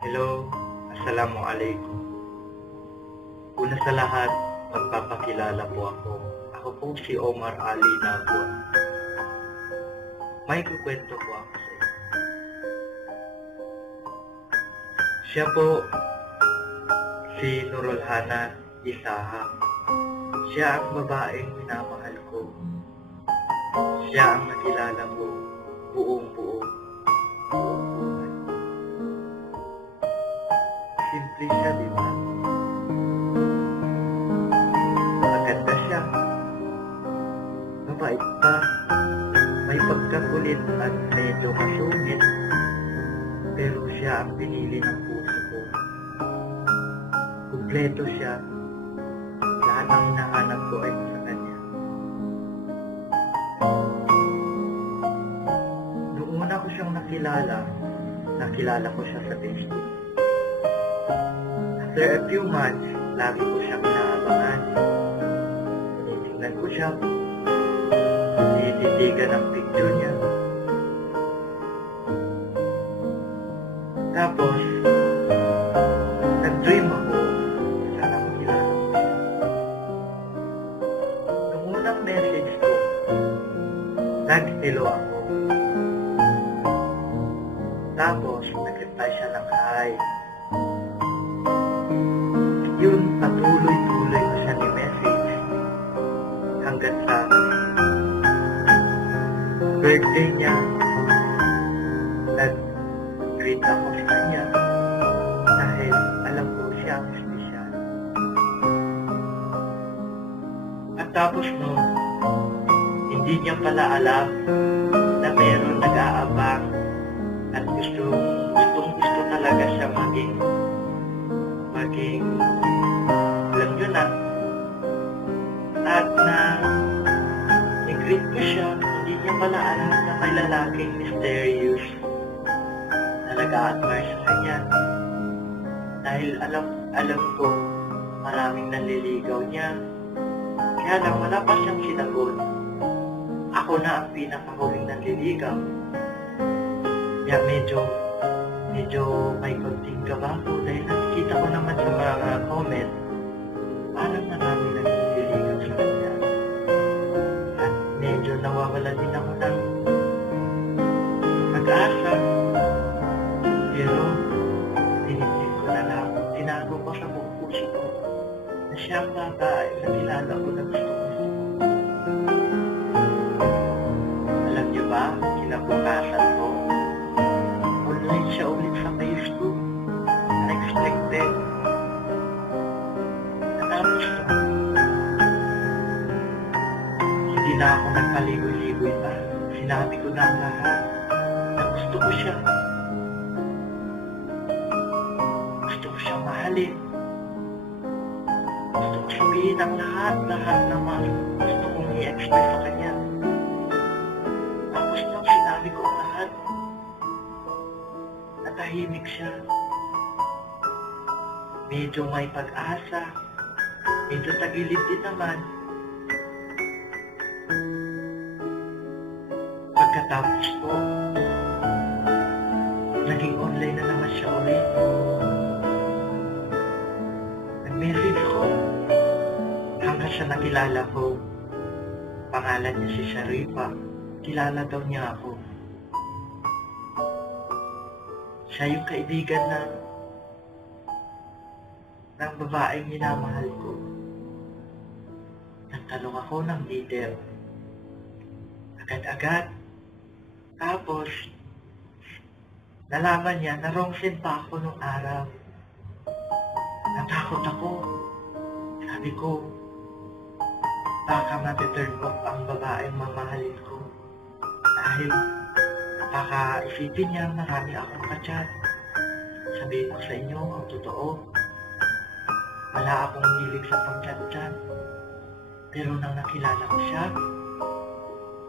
Hello, Assalamualaikum. Una sa lahat, magpapakilala po ako. Ako po si Omar Ali Nabua. May kukwento po ako sa inyo. Siya po si Nurulhana Isaha. Siya ang babaeng minamahal ko. Siya ang nakilala ko buong-buo. Simple siya, di ba? Maganda siya. Mabait pa. May pagkakulit at medyo masungit. Pero siya ang pinili ng puso ko. Kumpleto siya. Lahat ng hinahanap ko ay sa kanya. Noong una ko siyang nakilala ko siya sa Facebook. After a few months, lagi ko siyang inaabangan. Tinitingnan ko siya. Tinititigan ang picture niya. Tapos, nag-dream ako. Sana makilala ko siya. Nung unang message ko, nag-hello ako. Tapos, nag-reply siya ng hi. Yun, patuloy-tuloy ko siya ni-message hanggang sa birthday niya. Nag-greet ako sa kanya dahil alam ko siya ang espesyal. At tapos nun, hindi niya pala alam na meron nag-aabang at gustong-gusto talaga siya maging alam nyo na. At i-greet ko siya, hindi niya pala alam na may lalaking mysterious na nag-a-admire sa kanya. Dahil alam ko maraming nanliligaw niya. Kaya lang wala pa siyang sinagot. Ako na ang pinakahuling nanliligaw. Kaya medyo may konting kaba ko dahil nakikita ko naman sa mga comment parang maraming nagliligaw sa kanya. At medyo nawawala din ako ng pag-asa. Pero tinitin ko na lang, tinago ko sa buong puso ko na siya ang babae na kilala ko na gusto ko. Alam niyo ba, kinabukasan ko, online siya ulit sa Facebook. Unexpected. Natapos ko. Hindi na ako nagpaligoy-ligoy pa. Sinabi ko na ang lahat na gusto ko siya. Gusto ko siyang mahalin. Gusto ko sabihin ang lahat na gusto kong i-express sa kanya. Tapos nang sinabi ko ang lahat, natahimik siya. Medyo may pag-asa. Medyo tagilid din naman. Pagkatapos po, naging online na naman siya ulit. Nag-message ko. Hanggang sa nakilala ko. Pangalan niya si Sharifa. Kilala daw niya ako. Siya yung kaibigan ng babaeng minamahal ko. Nagtanong ako ng detail. Agad-agad. Tapos, nalaman niya na wrong send pa ako nung araw. Natakot ako. Sabi ko, baka ma-turn off ang babaeng mamahalin ko. Dahil baka isipin niya marami akong ka-chat. Sabihin ko sa inyo ang totoo. Wala akong hilig sa pag-chat-chat. Pero nang nakilala ko siya,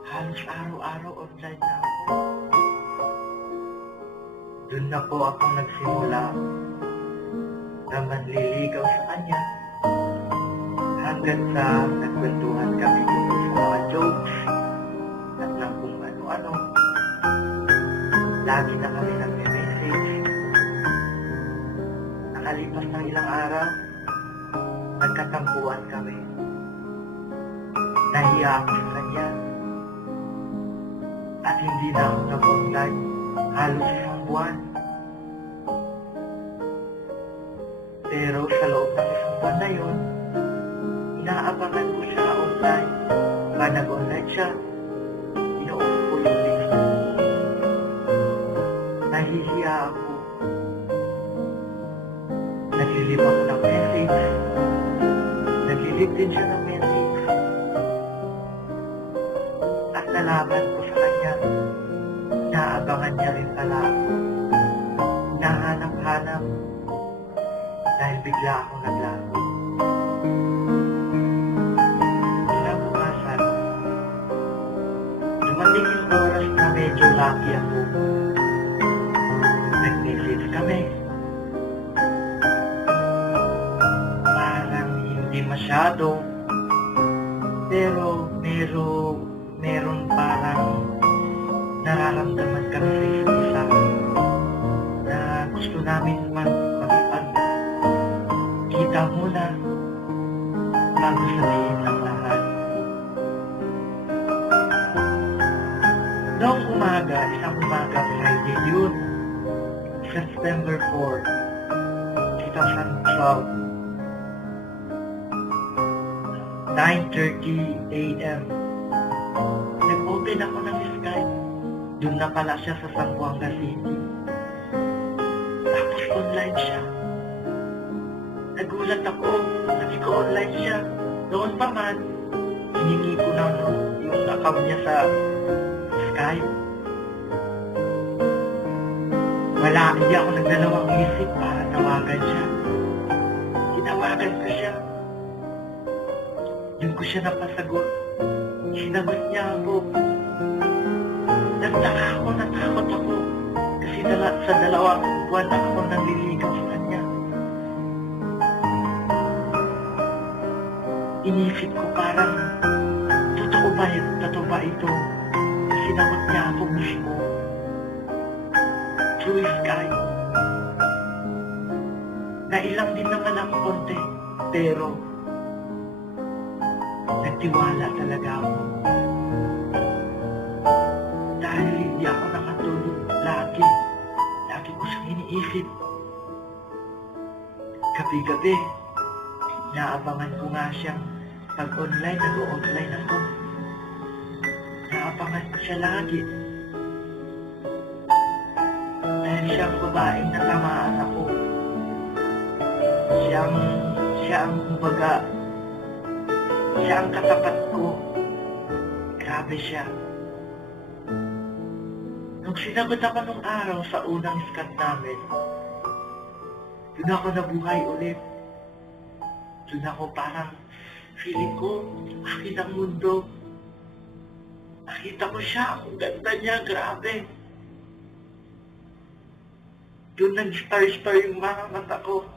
halos araw-araw online na ako. Doon na po ako nagsimula na manliligaw sa kanya. Hanggang sa nagkwentuhan kami tungkol sa mga jokes at ng kung ano-ano. Lagi na kami nag-message. nagkatampuan kami. Nahiya ako sa kanya. At hindi na ako nag-online halos isang buwan. Pero sa loob ng isang buwan na yun, inaabangan ko siya online. Pag nag-online siya, inuupo ko yung text. Nahihiya ako. Naglilip ako ng message. Naglilip din siya ng message. At nalaman ko sa kanya, inaabangan niya rin pala ako. Hinahanap-hanap dahil bigla akong naglago. Kinabukasan, dumating yung oras na medyo lucky ako. Nag-message kami. Parang hindi masyado, pero meron parang nararamdaman kami sa isa't isa na gusto namin makipagkita muna bago sabihin ang lahat. Noong umaga, isang umaga, Friday yun, September 4, 2012, 9:30 a.m. Nag-open ako ng Skype. Doon na pala siya sa Zamboanga City. Tapos online siya. Nagulat ako. Sabi ko online siya. Noon pa man, hiningi ko na yung account niya sa Skype. Wala, hindi ako nagdalawang isip para tawagan siya. Tinawagan ko siya. Doon ko siya napasagot. Sinagot niya ako. Nagtaka ako, natakot ako. Kasi sa 2 buwan na ako nanliligaw sa kanya. Inisip ko parang, totoo ba ito? Sinagot niya ako mismo. Through Skype. Nailang din naman ako konti, pero nagtiwala talaga ako. Dahil hindi ako nakatulog lagi. Lagi ko siyang iniisip. Gabi-gabi, naabangan ko nga siyang pag-online, nag-o-online ako. Naabangan ko siya lagi. Dahil siyang babaeng natamaan ako. Siya ang kumbaga, siya ang katapat ko. Grabe siya. Nung sinagot ako nung araw sa unang scan namin, doon ako nabuhay ulit. Doon ako parang feeling ko, akin ang mundo. Nakita ko siya, ang ganda niya, grabe. Doon nag-star-star yung mga mata ko.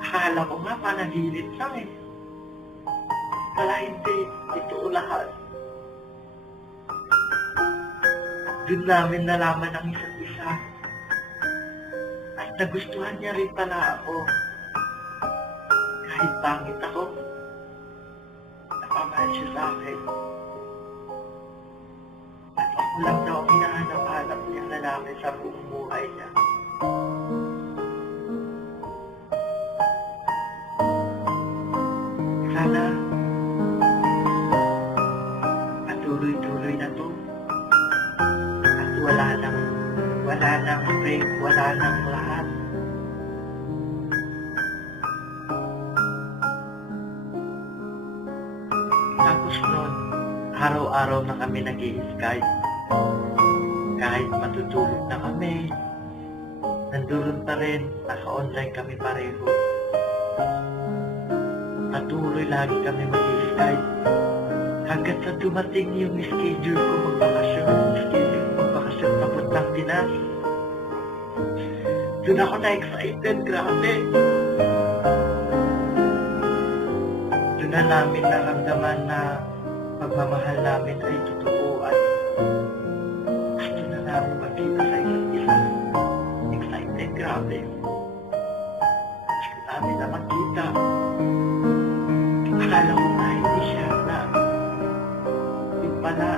Akala ko nga panaginip lang eh. Wala, hindi. Ito lahat. Doon namin nalaman ang isa't isa. At nagustuhan niya rin pala ako. Kahit pangit ako, napamahal siya sa akin. At ako lang daw ang hinahanap-hanap niyang lalaki sa buong buhay niya. Sana patuloy-tuloy na to. At wala nang break, wala nang lahat. Tapos nun, araw-araw na kami nag-i-Skype. Kahit matutulog na kami, nandun pa rin, naka-online kami pareho. Patuloy lagi kami mag-i-Skype. Hanggat sa dumating yung schedule ko magbakasyon papuntang Pinas. Doon ako na-excited, grabe. Doon na namin naramdaman na pagmamahal namin ay totoo at gusto na namin magkita sa isa't isa. Excited, grabe. Gusto namin na magkita. nakita. Akala ko nga hindi siya na yung pala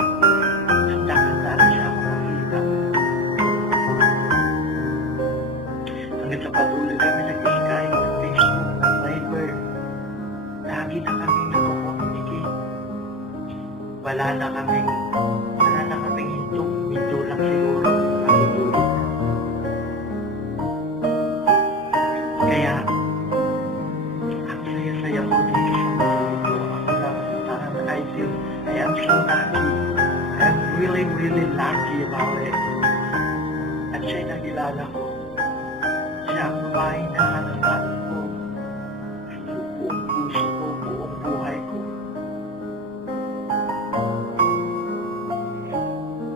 handa-handa na siya ako makita. Hanggang sa patuloy kami nag-Skype sa Facebook, Viber. Lagi na kami nag-communicate. Wala na kaming hinto lang siguro. Natutulog na. Kaya, ang saya-saya ko dito sa mundo. Ako lang, parang I am so lucky. I'm really, really lucky about it. At siya'y nakilala ko. Siya ang babae na hanapin ko. Buong puso ko, buong buhay ko.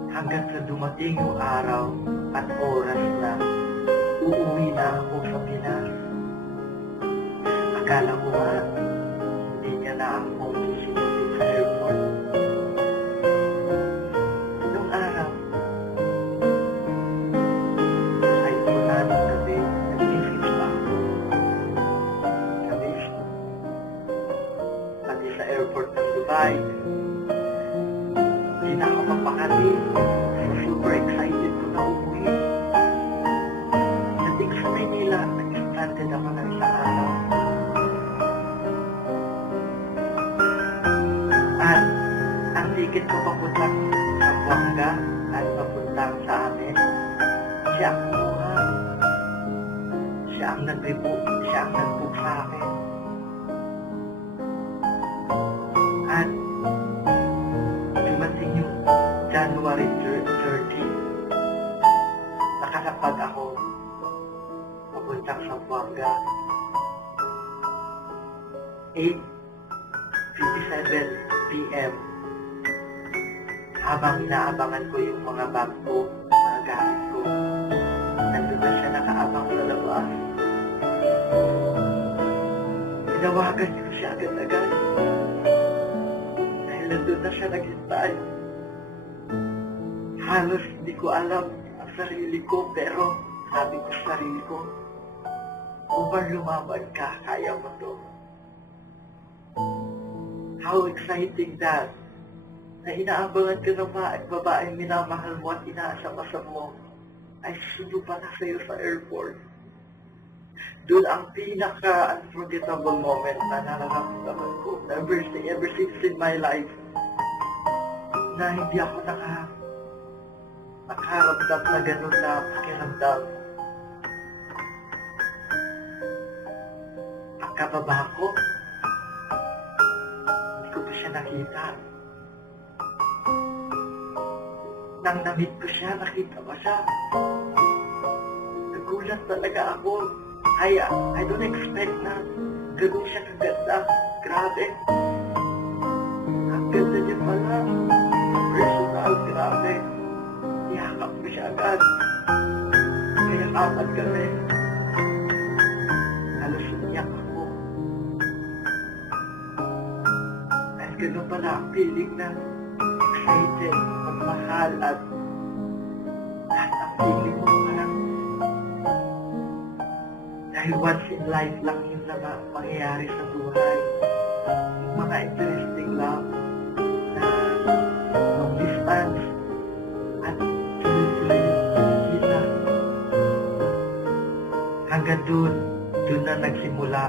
Hanggang sa dumating yung araw at oras na uuwi na ako sa Pinas. Akala ko nga, hindi niya na ako susunod sa airport. Nung araw, ay wala ng gabi, nag-message pa ako sa Facebook. Pati sa airport ng Dubai, hindi na ako mapakali. So super excited ko na umuwi. Dating sa Manila, nag-stranded ako ng isang araw. At ang ticket ko papuntang Zamboanga at papuntang sa amin, siya ang kumuha. Siya ang nag-rebook, siya ang nag-book sa akin. At dumating yung January 30, nakalapag ako papuntang Zamboanga. 8:57 p.m. Habang inaabangan ko yung mga bag ko, mga gamit ko, nandun na siya nakaabang sa labas. Tinawagan ko siya agad-agad. Dahil nandun na siya naghintay. Halos hindi ko alam ang sarili ko, pero sabi ko sa sarili ko, Umar, lumaban ka, kaya mo to. How exciting that! Na inaabangan ka ng mga babaeng minamahal mo at inaasam-asam mo ay susunod pa na sa'yo sa airport. Doon ang pinaka-unforgettable moment na nararamdaman ko ever since in my life na hindi ako nakaramdam na gano'n na pakiramdam. Ang kababa ko, hindi ko pa siya nakita. Nang na-meet ko siya, nakita ko siya. Nagulat talaga ako. I don't expect na gano'n siya kaganda. Grabe. Ang ganda niya pala. Personal, grabe. Iyakap ko siya agad. Kaya kapat kami. Halos umiyak ako. Dahil gano'n pala ang feeling na excited, magmahal at lahat ang feeling mo parang dahil once in life lang yun na mangyayari sa buhay. Yung mga interesting love na long distance at tuloy-tuloy yung kita. Hanggang doon na nagsimula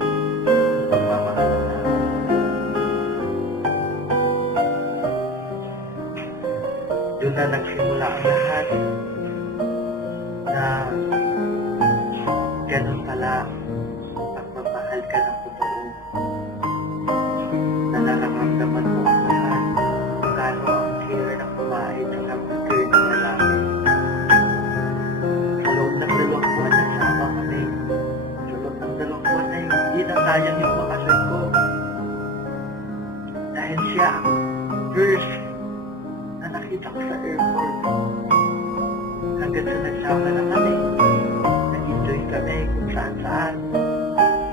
yung pagmamahal na. Doon na nagsimula ang lahat na ganun pala pagmamahal ka ng totoo. Na nararamdaman mo ang lahat kung gaano ang care ng babae at ang care ng lalaki. Sa loob ng 2 buwan nagsama kami. Sa loob ng 2 buwan na hindi na sayang yung bakasyon ko. Dahil siya ang first na nakita ko sa airport. Hanggang sa nagsama na kami. Nag-enjoy kami kung saan-saan.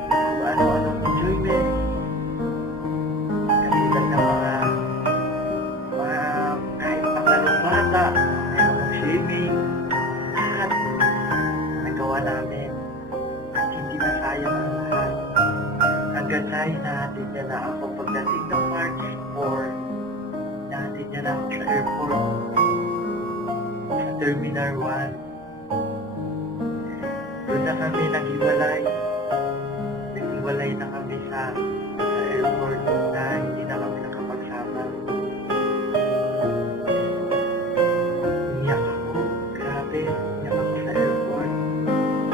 Kung ano-anong enjoyment. Kasilan na mga kahit panglalong bata, mga swimming, lahat nagawa namin. At hindi na sayang ang lahat. July, nahatid niya na ako pagdating ng March 4. Nahatid niya na ako sa airport, sa Terminal 1. Doon na kami naghiwalay. Naghiwalay na kami sa airport na hindi na kami nakapagsama. Umiyak ako. Grabe, umiyak ako sa airport.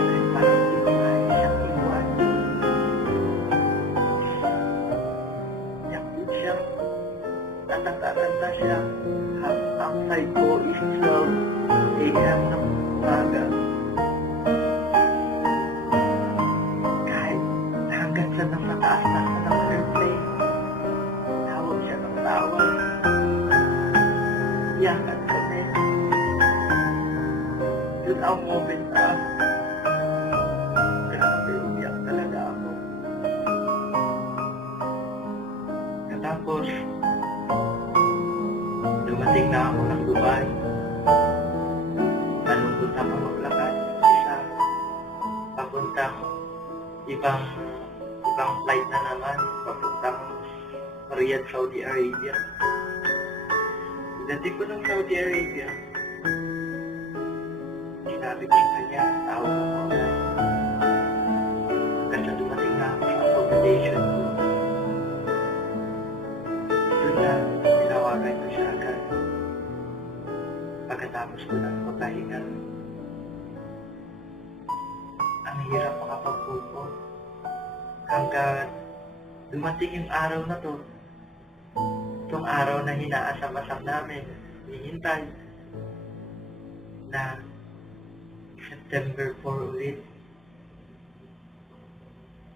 Kasi parang hindi ko kaya siyang iwan. Umiyak din siya. Natakanta siya. Outside ko is 12 a.m. ng umaga. Kahit hanggang sa nasa taas na ako ng airplane, tawag siya ng tawag. Iyakan kami. Yun ang moment na grabe, umiyak talaga ako. Katapos, dumating na ako ng Dubai. Nalungkot ako maglakad isa papuntang ibang flight na naman papuntang Riyadh, Saudi Arabia. Pagdating ko ng Saudi Arabia, sinabi ko sa kanya, tawag ako agad. Hanggang sa dumating na ako sa accommodation ko. Doon na, tinawagan ko siya agad. Pagkatapos ko ng magpahinga, ang hirap makapag-upo. Hanggang dumating yung araw na to. Itong araw na hinaasam-asam namin, hinihintay na September 4 ulit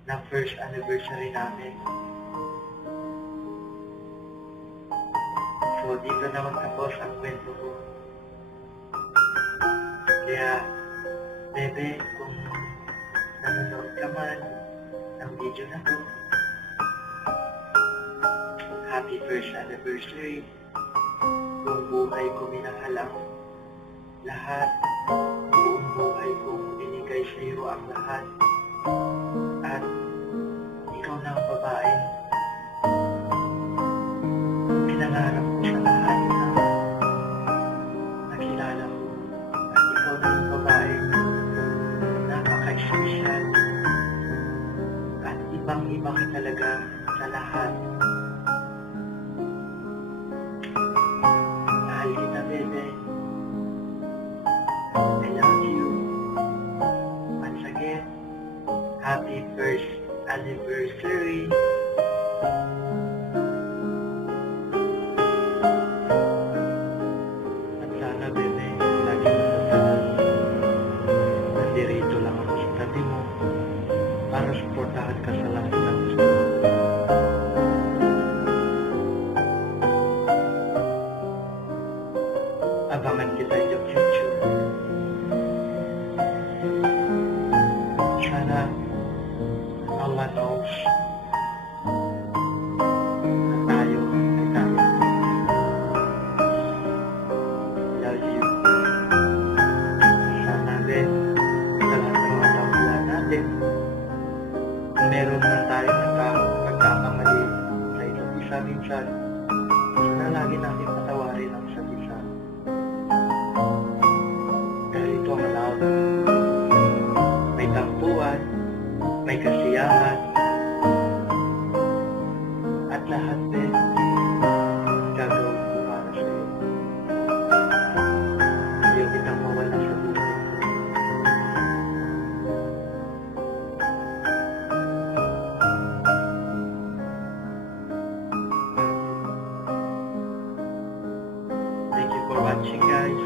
na first anniversary namin. So, dito na magtapos ang kwento ko. Kaya, bebe, kung nanonood ka man ng video na to, happy first anniversary. Buong buhay ko minahalang lahat. Buong buhay ko binigay sa iyo ang lahat. At ikaw na ang babaeng pinangarap ko sa lahat na nakilala ko. At ikaw na ang babaeng napaka-espesyal. At ibang-iba ka talaga sa lahat. Mahal kita, bebe. I love you. Once again, happy first anniversary. At sana, bebe, lagi mo tandaan, nandirito lang ako sa tabi mo para suportahan ka sa lahat ng gusto mo. Abangan kita in the future. Sana Allah knows na tayo ay tayo. Love you. Sana din sa lahat ng mga tapuan natin, kung meron na tayo nagkakamali sa isa't isa minsan, sana lagi natin patawarin ang isa't isa. Dahil ito ang love. May tampuan, may kasiyahan, at lahat din gagawin ko para sa iyo. Ayaw kitang mawala sa buhay ko. Thank you for watching, guys.